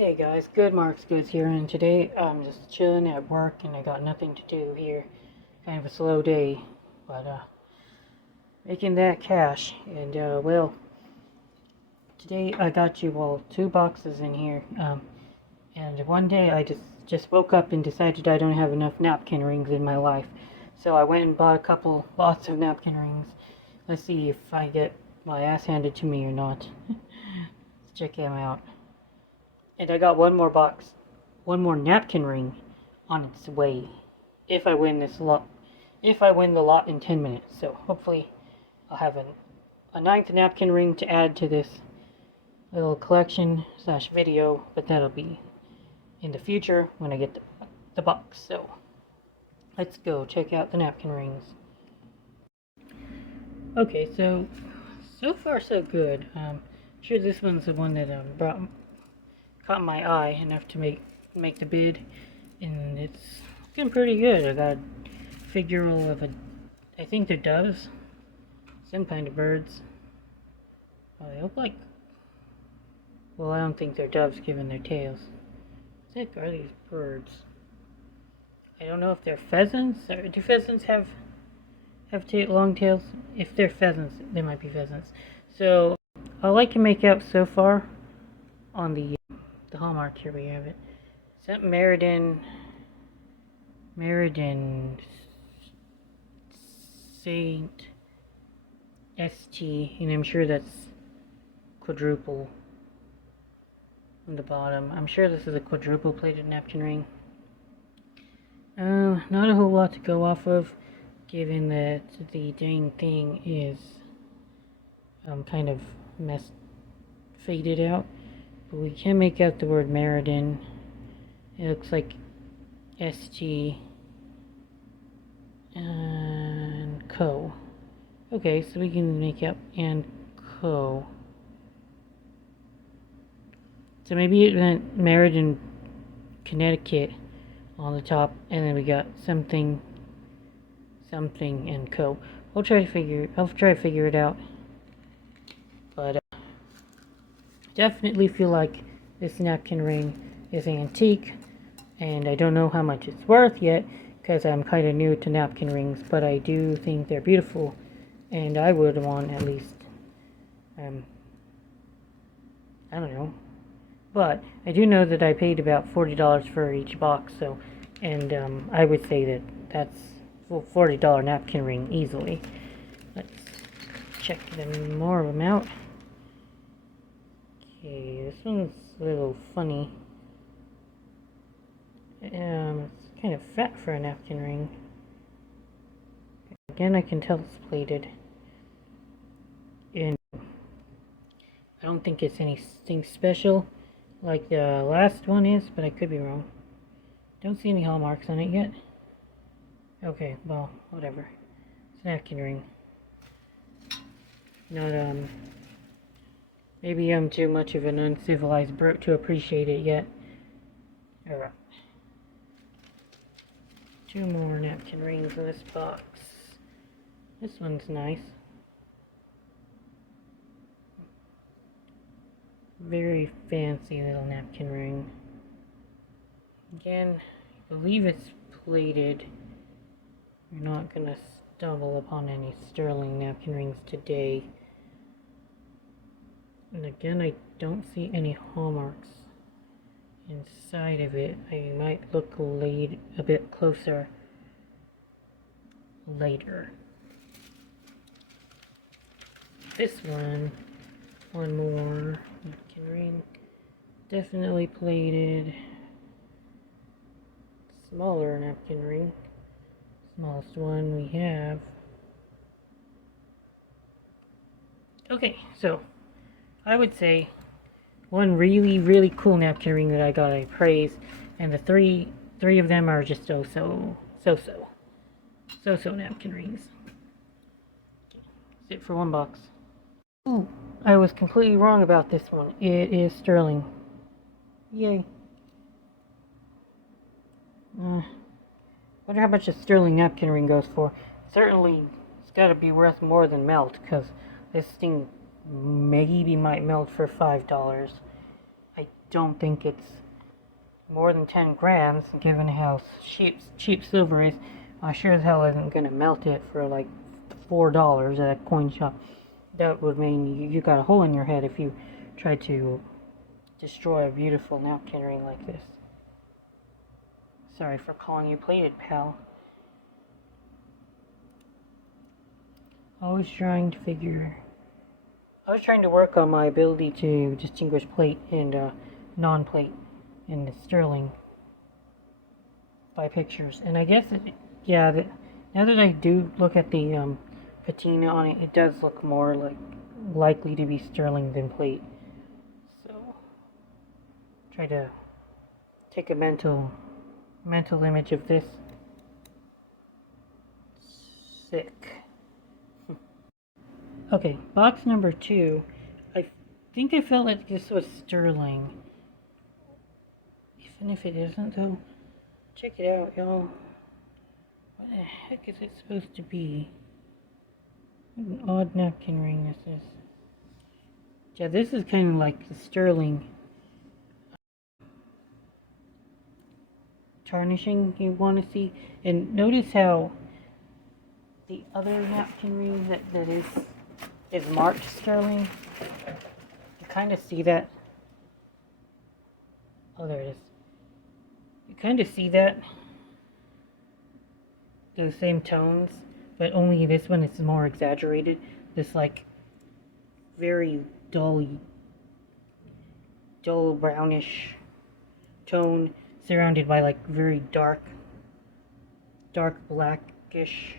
Hey guys, Good Marks Goods here, and today I'm just chilling at work and I got nothing to do here. Kind of a slow day, but making that cash. And well, today I got you all 2 boxes in here. And one day I just woke up and decided I don't have enough napkin rings in my life. So I went and bought lots of napkin rings. Let's see if I get my ass handed to me or not. Let's check them out. And I got one more napkin ring on its way. If I win the lot in 10 minutes. So hopefully I'll have a 9th napkin ring to add to this little collection / video, but that'll be in the future when I get the box. So let's go check out the napkin rings. Okay, so far so good. Sure this one's the one that caught my eye enough to make the bid, and it's looking pretty good. I got a figural of I think they're doves, some kind of birds. They look like, well, I don't think they're doves given their tails. What are these birds? I don't know if they're pheasants. Do pheasants have long tails? If they're pheasants, they might be pheasants. So all I can make out so far on the hallmark, here we have it. Something Meriden Saint ST, and I'm sure that's quadruple on the bottom. I'm sure this is a quadruple plated napkin ring. Not a whole lot to go off of, given that the dang thing is kind of faded out. But we can make out the word Meriden. It looks like ST and Co. Okay, so we can make out and Co. So maybe it meant Meriden, Connecticut on the top, and then we got something and Co. I'll try to figure it out. But definitely feel like this napkin ring is antique, and I don't know how much it's worth yet because I'm kind of new to napkin rings, but I do think they're beautiful, and I would want at least I don't know, but I do know that I paid about $40 for each box, so, and I would say that that's a $40 napkin ring easily. Let's check more of them out. Okay, this one's a little funny. It's kind of fat for a napkin ring. Again, I can tell it's plated. And I don't think it's anything special like the last one is, but I could be wrong. Don't see any hallmarks on it yet. Okay, well, whatever. It's a napkin ring. Not, maybe I'm too much of an uncivilized brute to appreciate it yet. Alright. 2 more napkin rings in this box. This one's nice. Very fancy little napkin ring. Again, I believe it's plated. You're not gonna stumble upon any sterling napkin rings today. And again, I don't see any hallmarks inside of it. I might look a bit closer later. This one more napkin ring, definitely plated. Smaller napkin ring, smallest one we have. Okay, so I would say one really cool napkin ring that I got a praise, and the three of them are just so napkin rings. That's it for one box. Ooh, I was completely wrong about this one. It is sterling. Yay. Wonder how much a sterling napkin ring goes for. Certainly, it's got to be worth more than melt, because this thing maybe might melt for $5. I don't think it's more than 10 grams, given how cheap silver is. I sure as hell isn't gonna melt it for like $4 at a coin shop. That would mean you got a hole in your head if you try to destroy a beautiful napkin ring like this. Sorry for calling you plated, pal. I was trying to work on my ability to distinguish plate and non-plate in the sterling by pictures. And I guess, now that I do look at the patina on it, it does look more likely to be sterling than plate. So, try to take a mental image of this. Sick. Okay, box number 2. I think I felt like this was sterling. Even if it isn't, though. Check it out, y'all. What the heck is it supposed to be? What an odd napkin ring this is. Yeah, this is kind of like the sterling tarnishing you want to see. And notice how the other napkin ring that is marked sterling. You kind of see that. Oh, there it is. You kind of see that. Those same tones, but only this one is more exaggerated. This like very dull brownish tone surrounded by like very dark blackish.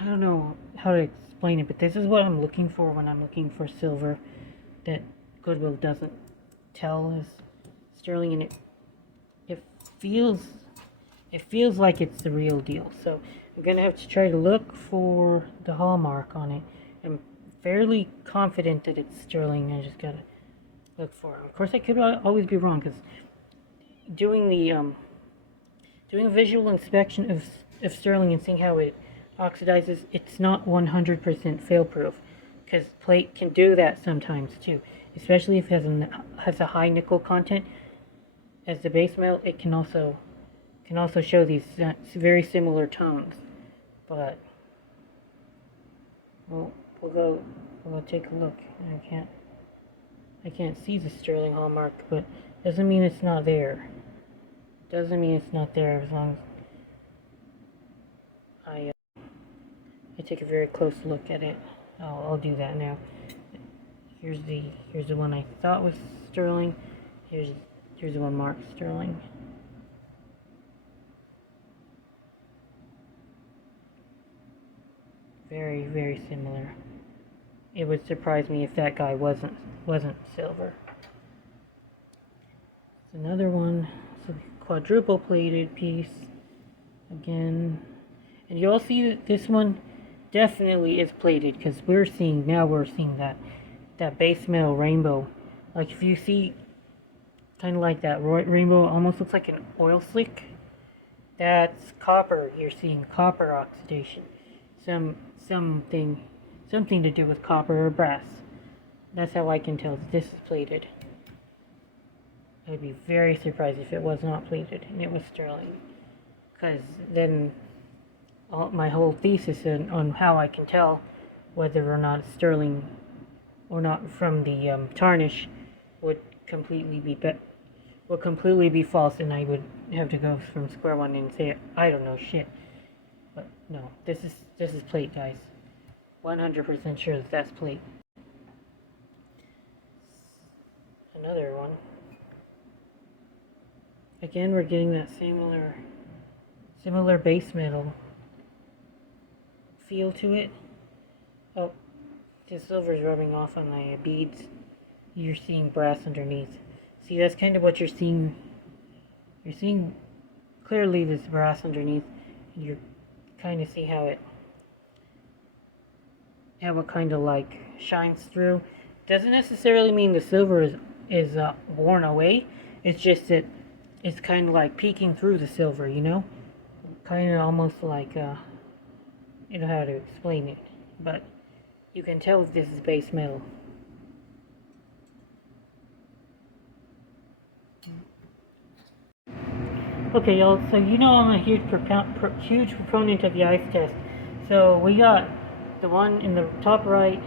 I don't know how to explain it, but this is what I'm looking for when I'm looking for silver that Goodwill doesn't tell is sterling, and it feels like it's the real deal. So I'm gonna have to try to look for the hallmark on it. I'm fairly confident that it's sterling. I just gotta look for it. Of course, I could always be wrong, because doing a visual inspection of sterling and seeing how it oxidizes, it's not 100% fail-proof, because plate can do that sometimes too, especially if it has a high nickel content as the base metal. It can also show these very similar tones. But we'll go take a look. I can't see the sterling hallmark, but doesn't mean it's not there. Doesn't mean it's not there as long as I take a very close look at it. I'll do that now. Here's the one I thought was sterling. Here's the one marked sterling. Very, very similar. It would surprise me if that guy wasn't silver. It's another one. It's a quadruple plated piece. Again. And you'll see that this one definitely is plated, because we're seeing that base metal rainbow. Like if you see kind of like that rainbow almost looks like an oil slick, that's copper. You're seeing copper oxidation. Something to do with copper or brass. That's how I can tell that this is plated. I'd be very surprised if it was not plated and it was sterling, because then my whole thesis on how I can tell whether or not it's sterling or not from the tarnish would completely be false, and I would have to go from square one and say I don't know shit. But no, this is plate, guys. 100% sure that's plate. Another one. Again, we're getting that similar base metal feel to it. Oh, the silver's rubbing off on my beads. You're seeing brass underneath. See, that's kind of what you're seeing. You're seeing clearly this brass underneath, and you're kind of see how it kind of like shines through. Doesn't necessarily mean the silver is worn away. It's just that it's kind of like peeking through the silver, kind of almost like I don't know how to explain it, but you can tell this is base metal. Okay, y'all, so you know I'm a huge proponent of the ice test. So we got the one in the top right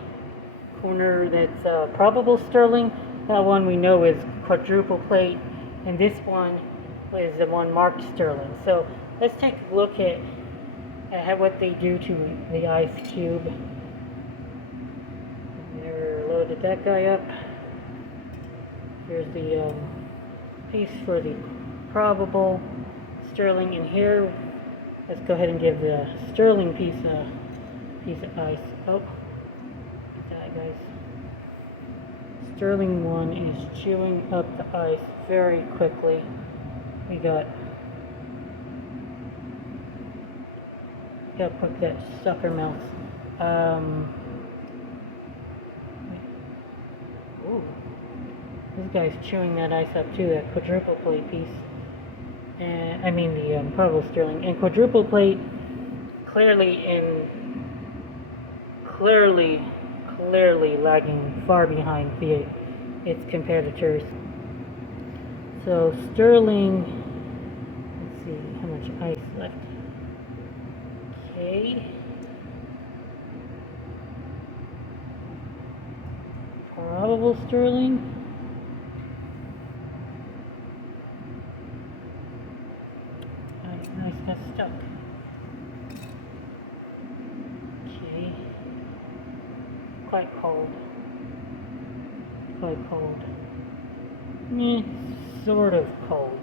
corner that's probable sterling. That one we know is quadruple plate. And this one is the one marked sterling. So let's take a look at what they do to the ice cube. There, loaded that guy up. Here's the piece for the probable sterling, and here let's go ahead and give the sterling piece of ice. Oh, that guys. Sterling one is chewing up the ice very quickly. We gotta put that sucker mouth. Ooh, this guy's chewing that ice up too. That quadruple plate piece. And I mean the probable sterling and quadruple plate clearly lagging far behind its competitors. So sterling, let's see how much ice left. Okay. Probable sterling. Nice, got stuck. Okay. Quite cold. Sort of cold.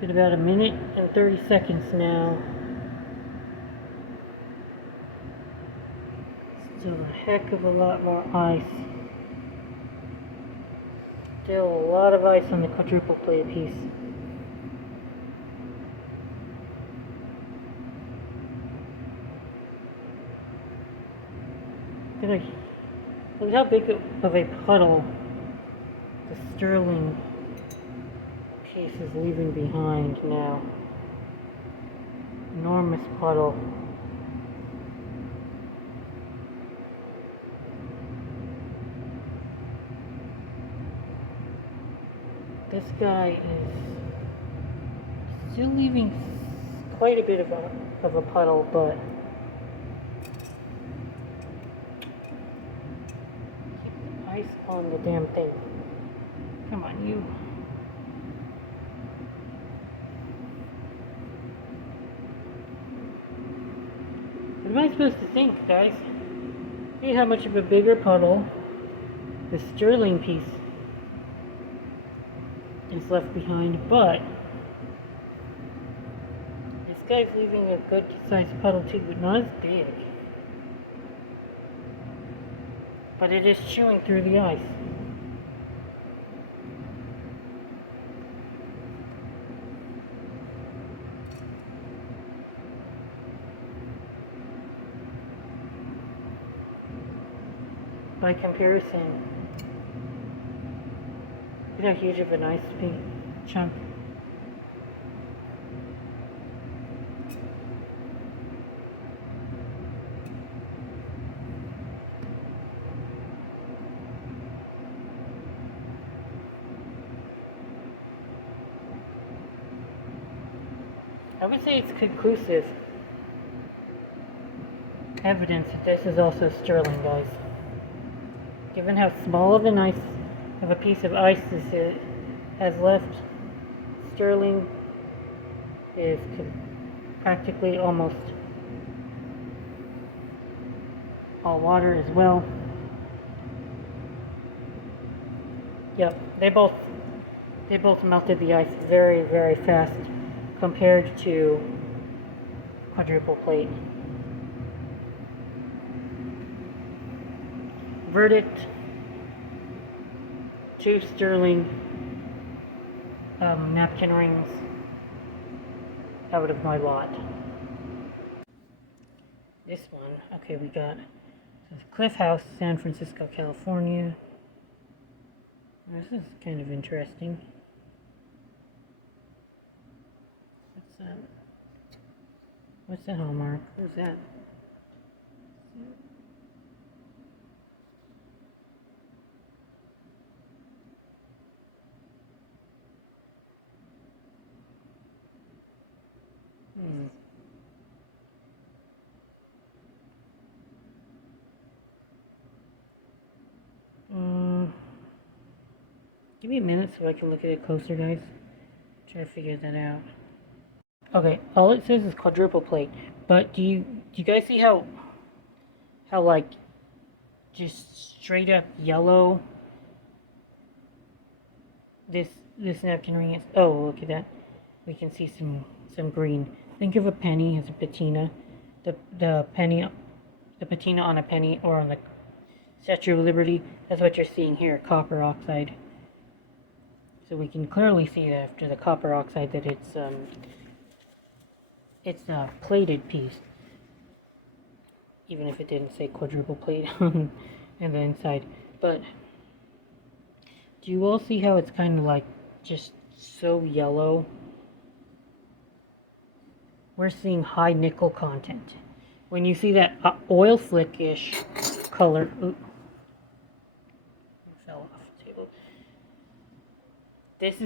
Been about a minute and 30 seconds now. Still a heck of a lot more ice. Still a lot of ice on the quadruple plate piece. Look how big of a puddle the sterling piece is leaving behind now. Enormous puddle. This guy is still leaving quite a bit of a puddle, but keep the ice on the damn thing. Come on, you. What am I supposed to think, guys? See how much of a bigger puddle the sterling piece is left behind, but this guy's leaving a good sized puddle too, but not as big. But it is chewing through the ice. By comparison, look how huge of an ice chunk. I would say it's conclusive evidence that this is also sterling, guys. Given how small of a piece of ice this has left, sterling is practically almost all water as well. Yep, they both melted the ice very, very fast compared to quadruple plate. Verdict: 2 sterling napkin rings out of my lot. This one, okay, we got Cliff House, San Francisco, California. This is kind of interesting. What's that? What's the hallmark? Who's that? Give me a minute so I can look at it closer, guys. Try to figure that out. Okay, all it says is quadruple plate, but do you guys see how like just straight up yellow this napkin ring is? Oh, look at that. We can see some green. Think of a penny as a patina. The patina on a penny or on the Statue of Liberty. That's what you're seeing here, copper oxide. So we can clearly see that after the copper oxide that it's a plated piece, even if it didn't say quadruple plate on the inside. But do you all see how it's kind of like just so yellow? We're seeing high nickel content. When you see that oil slick-ish color, oops, fell off the table. This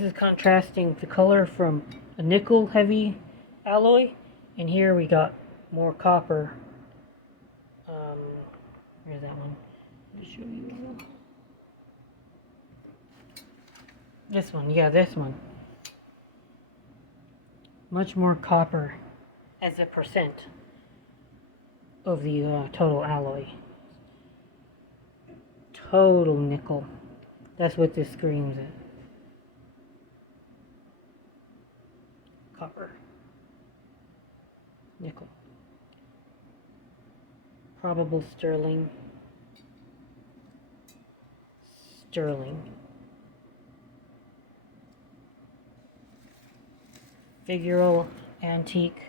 is contrasting the color from a nickel heavy alloy, and here we got more copper. Where's that one? Let me show you. This one, yeah, this one. Much more copper as a percent of the total alloy. Total nickel. That's what this screams at. Copper. Nickel. Probable sterling. Sterling. Figural antique.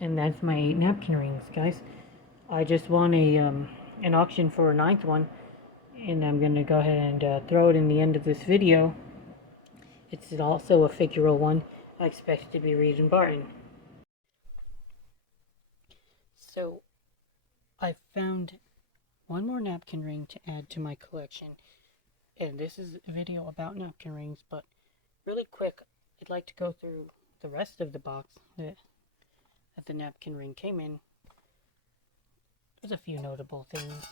And that's my 8 napkin rings, guys. I just won an auction for a 9th one, and I'm gonna go ahead and throw it in the end of this video. It's also a figural one. I expect it to be Reed and Barton. So I found one more napkin ring to add to my collection, and this is a video about napkin rings, but really quick, I'd like to go through the rest of the box that the napkin ring came in. There's a few notable things.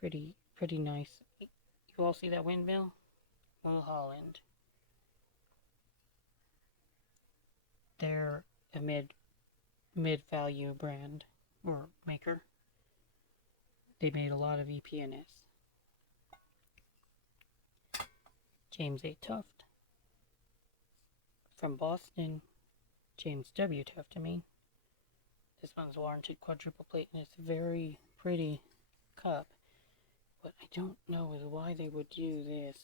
Pretty nice. You all see that windmill? Mulholland. They're a mid-value brand or maker. They made a lot of EPNS. James A. Tuft. From Boston, James W. Tuft, I mean. This one's warranted quadruple plate, and it's a very pretty cup. What I don't know is why they would do this.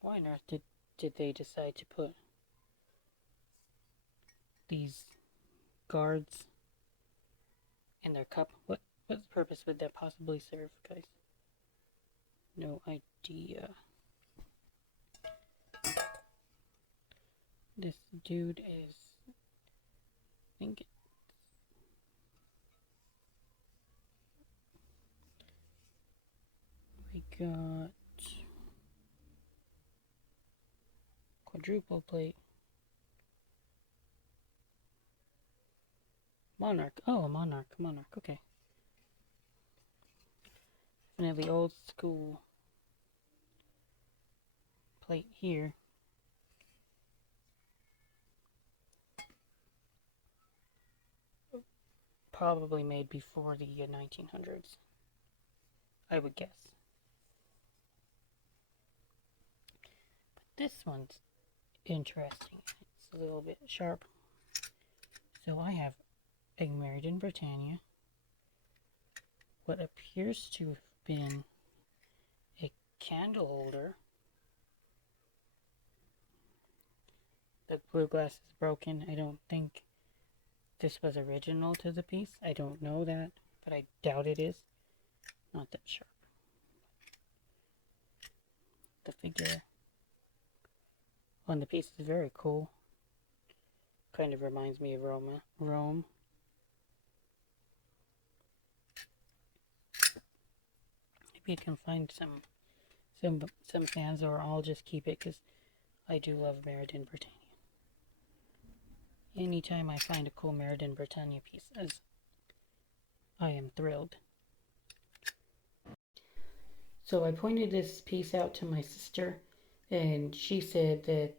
Why on earth did they decide to put these guards in their cup? What purpose would that possibly serve, guys? No idea. This dude is, I think, we got quadruple plate. Monarch. Oh, a monarch, okay. Definitely old school plate here. Probably made before the 1900s, I would guess. But this one's interesting. It's a little bit sharp. So I have a Married in Britannia, what appears to have been a candle holder. The blue glass is broken. I don't think this was original to the piece. I don't know that, but I doubt it is. Not that sharp. The figure on the piece is very cool. Kind of reminds me of Rome. Maybe I can find some some fans, or I'll just keep it because I do love Meriden Britannia. Anytime I find a cool Meriden Britannia piece, I am thrilled. So I pointed this piece out to my sister, and she said that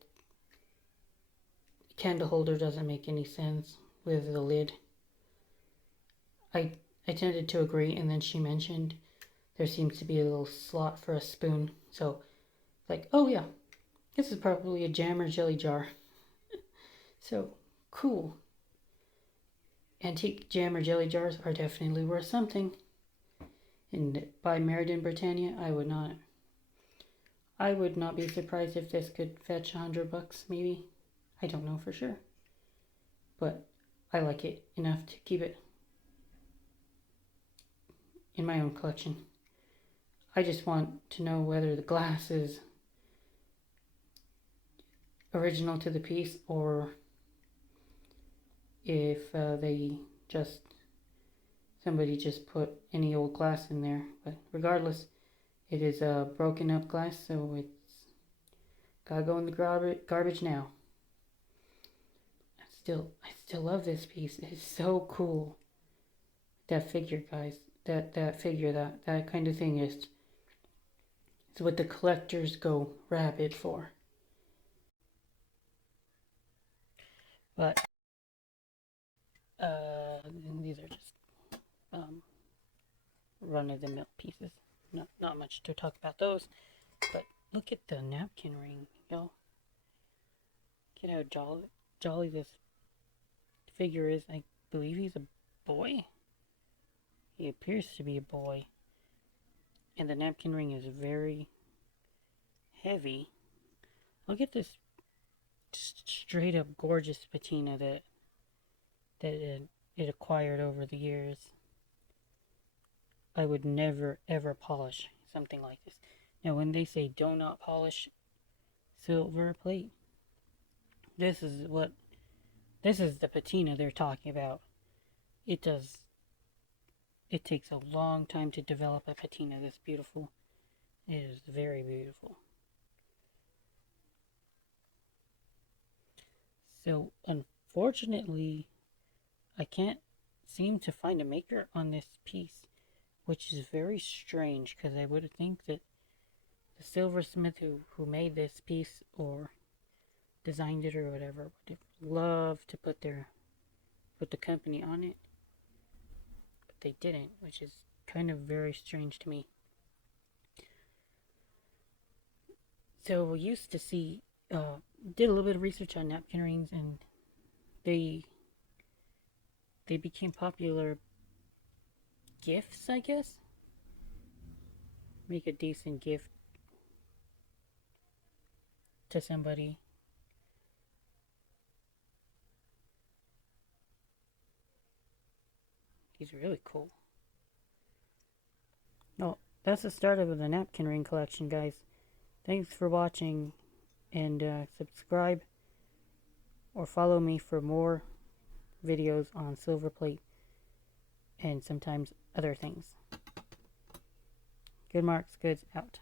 candle holder doesn't make any sense with the lid. I tended to agree, and then she mentioned there seems to be a little slot for a spoon. So, like, oh yeah, this is probably a jam or jelly jar. So, cool. Antique jam or jelly jars are definitely worth something. And by Meriden Britannia, I would not be surprised if this could fetch $100, maybe. I don't know for sure. But I like it enough to keep it in my own collection. I just want to know whether the glass is original to the piece, or if somebody just put any old glass in there. But regardless, it is a broken up glass, so it's gotta go in the garbage now. I still love this piece. It's so cool. That figure, guys. That figure, that kind of thing is what the collectors go rabid for. But these are just run-of-the-mill pieces. Not much to talk about those. But look at the napkin ring, y'all. Look at how jolly this figure is. I believe he's a boy. He appears to be a boy. And the napkin ring is very heavy. Look at this straight up gorgeous patina that it acquired over the years. I would never ever polish something like this. Now when they say do not polish silver plate, this is the patina they're talking about. It takes a long time to develop a patina this beautiful. It is very beautiful. So unfortunately, I can't seem to find a maker on this piece, which is very strange, because I would think that the silversmith who made this piece or designed it or whatever would have loved to put the company on it, but they didn't, which is kind of very strange to me. So we used to see, did a little bit of research on napkin rings, and they became popular gifts, I guess. Make a decent gift to somebody. He's really cool. Well, that's the start of the napkin ring collection, guys. Thanks for watching, and subscribe or follow me for more videos on silver plate and sometimes other things. Good Marks Goods out.